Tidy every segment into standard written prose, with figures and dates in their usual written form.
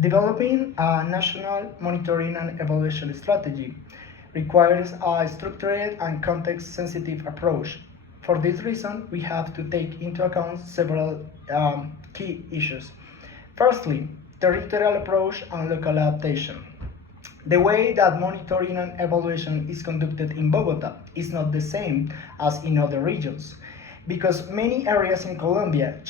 Developing a national monitoring and evaluation strategy requires a structured and context-sensitive approach. For this reason, we have to take into account several key issues. Firstly, territorial approach and local adaptation. The way that monitoring and evaluation is conducted in Bogota is not the same as in other regions, because many areas in Colombia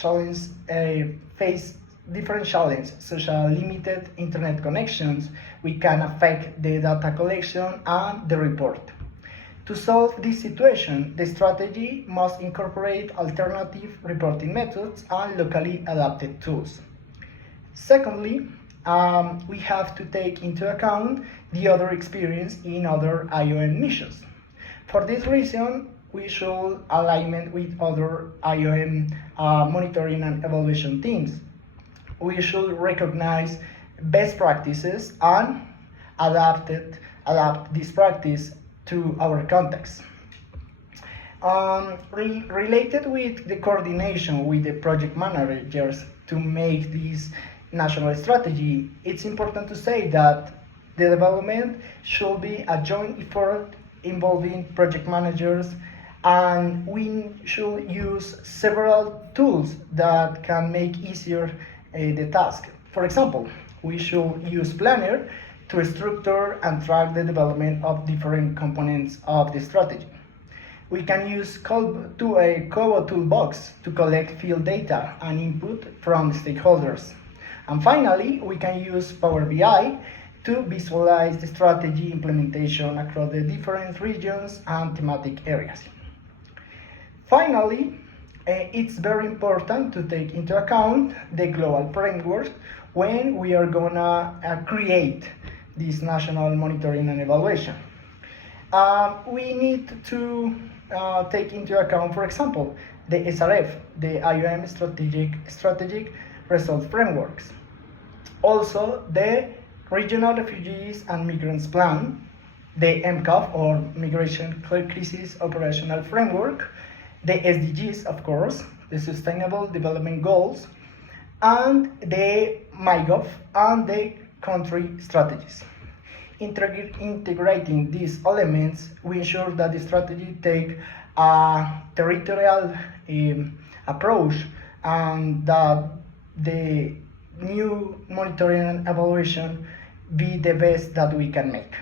face different challenges, such as limited internet connections, which can affect the data collection and the report. To solve this situation, the strategy must incorporate alternative reporting methods and locally adapted tools. Secondly, we have to take into account the other experience in other IOM missions. For this reason, we should alignment with other IOM monitoring and evaluation teams. We should recognize best practices and adapt this practice to our context. Related with the coordination with the project managers to make this national strategy, it's important to say that the development should be a joint effort involving project managers, and we should use several tools that can make easier the task. For example, we should use Planner to structure and track the development of different components of the strategy. We can use a Kobo toolbox to collect field data and input from stakeholders. And finally, we can use Power BI to visualize the strategy implementation across the different regions and thematic areas. Finally, it's very important to take into account the global framework when we are gonna create this national monitoring and evaluation. We need to take into account, for example, the SRF, the IOM Strategic Results Frameworks. Also, the Regional Refugees and Migrants Plan, the MCAF, or Migration Crisis Operational Framework, the SDGs, of course, the Sustainable Development Goals, and the MyGov and the country strategies. Integrating these elements, we ensure that the strategy take a territorial approach and that the new monitoring and evaluation be the best that we can make.